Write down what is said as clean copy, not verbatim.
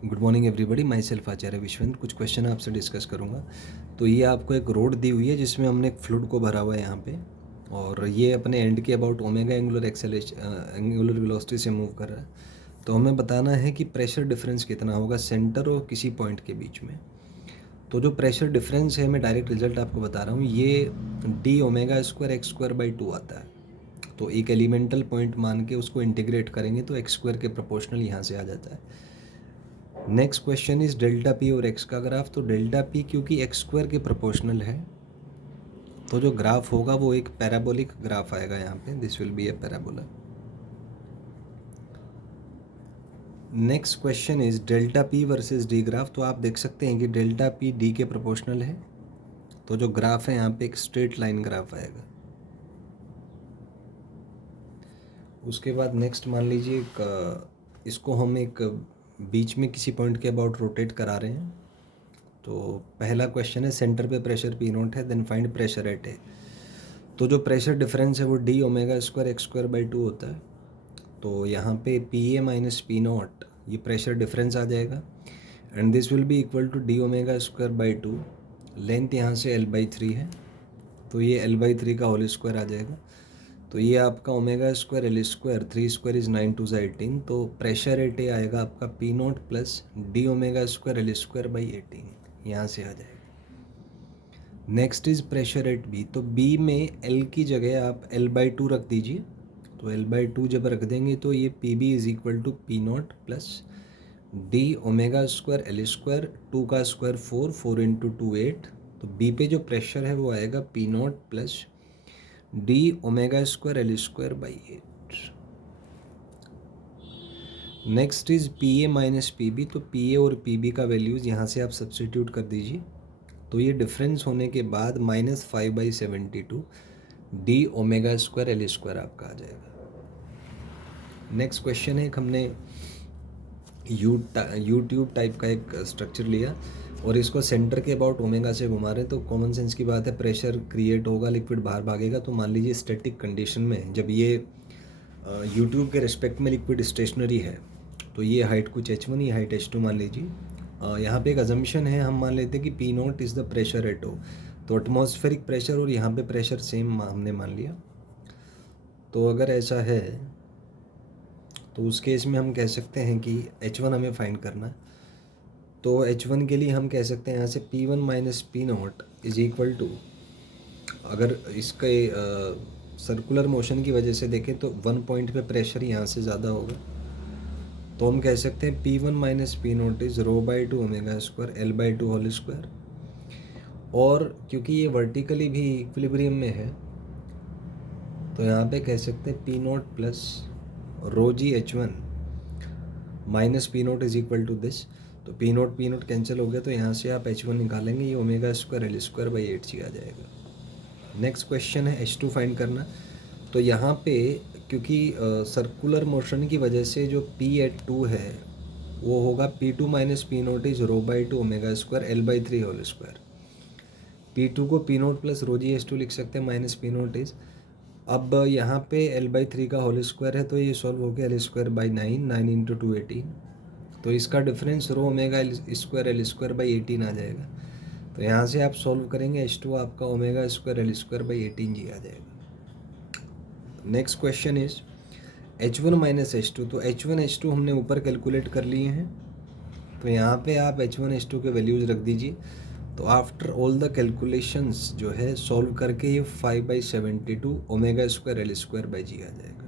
Good morning everybody, myself Acharya Vishvendra. कुछ question आपसे discuss करूंगा। तो ये आपको एक रोड दी हुई है जिसमें हमने एक फ्लूइड को भरा हुआ है यहाँ पे, और ये अपने एंड के about omega angular angular velocity से मूव कर रहा है। तो हमें बताना है कि प्रेशर डिफरेंस कितना होगा सेंटर और किसी पॉइंट के बीच में। तो जो प्रेशर डिफरेंस है, मैं डायरेक्ट रिजल्ट आपको बता रहा हूँ, ये D omega square X square by 2 आता है। तो एक एलिमेंटल पॉइंट मान के उसको इंटीग्रेट करेंगे तो एक्स स्क्वायर के प्रोपोर्शनल यहाँ से आ जाता है। Next question is delta P और एक्स का ग्राफ। तो डेल्टा पी क्योंकि एक्स स्क्वायर के प्रोपोर्शनल है, तो जो ग्राफ होगा वो एक पैराबोलिक ग्राफ आएगा यहाँ पे। This will B A parabola. Next question is delta P versus D graph. तो आप देख सकते हैं कि डेल्टा पी डी के प्रोपोर्शनल है, तो जो ग्राफ है यहाँ पे एक स्ट्रेट लाइन ग्राफ आएगा। उसके बाद नेक्स्ट मान लीजिए इसको हम एक बीच में किसी पॉइंट के अबाउट रोटेट करा रहे हैं। तो पहला क्वेश्चन है सेंटर पे प्रेशर पी नोट है, then find pressure at A. तो जो प्रेशर डिफरेंस है वो D omega square X square by 2 होता है। तो यहाँ पे P A minus P naught ये प्रेशर डिफरेंस आ जाएगा, and this will be equal to D omega square by 2। Length यहाँ से एल बाई 3 है, तो ये एल बाई 3 का होल स्क्वायर आ जाएगा। तो ये आपका omega square L square 3 square is 9 2 18। तो प्रेशर एट ए आएगा आपका P naught plus D omega square L square by 18, यहाँ से आ जाएगा। Next is pressure at B. तो बी में एल की जगह आप एल बाई 2 रख दीजिए। तो एल बाई 2 जब रख देंगे तो ये P B is equal to P naught plus D omega square L square 2 का स्क्वायर 4 4 इंटू 2 8। तो बी पे जो प्रेशर है वो आएगा P naught plus D omega square L square by 8। Next is P A minus P B. तो P A और P B का वैल्यूज़ यहाँ से आप सब्सटीट्यूट कर दीजिए। तो ये डिफरेंस होने के बाद -5/72 D omega square L square आपका आ जाएगा। नेक्स्ट क्वेश्चन है, हमने यूट्यूब टाइप का एक स्ट्रक्चर लिया और इसको सेंटर के अबाउट ओमेगा से घुमा रहे हैं। तो कॉमन सेंस की बात है, प्रेशर क्रिएट होगा, लिक्विड बाहर भागेगा। तो मान लीजिए स्टैटिक कंडीशन में जब ये यूट्यूब के रिस्पेक्ट में लिक्विड स्टेशनरी है, तो ये हाइट कुछ h1, ये हाइट h2 मान लीजिए। यहाँ पे एक अजम्पशन है, हम मान लेते हैं कि P naught is the pressure at O. तो एटमॉस्फेरिक प्रेशर और यहाँ पे प्रेशर सेम हमने मान लिया। तो अगर ऐसा है तो उस केस में हम कह सकते हैं कि h1 हमें फाइंड करना है। तो h1 के लिए हम कह सकते हैं यहाँ से p1 minus P naught is equal to, अगर इसके सर्कुलर मोशन की वजह से देखें तो वन पॉइंट पे प्रेशर यहाँ से ज़्यादा होगा। तो हम कह सकते हैं P1 minus P naught is rho by 2 omega square L by 2 whole square. और क्योंकि ये वर्टिकली भी इक्विलिब्रियम में है, तो यहाँ पे कह सकते हैं P naught plus rho G h1 minus P naught is equal to this. तो पी नोट कैंसिल हो गया, तो यहाँ से आप h1 निकालेंगे, ये omega square L square by 8 G आ जाएगा। नेक्स्ट क्वेश्चन है h2 फाइंड करना। तो यहाँ पे क्योंकि सर्कुलर मोशन की वजह से जो P@2 है वो होगा P2 minus P naught is rho by 2 omega square L by 3 whole square. P2 को P naught plus rho g H2 लिख सकते हैं, माइनस पी नोट इज, अब यहाँ पे एल बाई 3 का होल स्क्वायर है, तो ये सॉल्व हो गया एल स्क्वायर बाई 9 इंटू 2 18। तो इसका difference row omega square L square by 18 आ जाएगा। तो यहाँ से आप सॉल्व करेंगे, H2 आपका omega square L square by 18 जी आ जाएगा। Next question is h1 minus h2। तो h1 h2 हमने ऊपर कैलकुलेट कर लिए हैं, तो यहाँ पे आप h1 h2 के वैल्यूज़ रख दीजिए। तो आफ्टर ऑल द कैलकुलेशंस जो है सॉल्व करके ये 5/72 omega square L square by g आ जाएगा।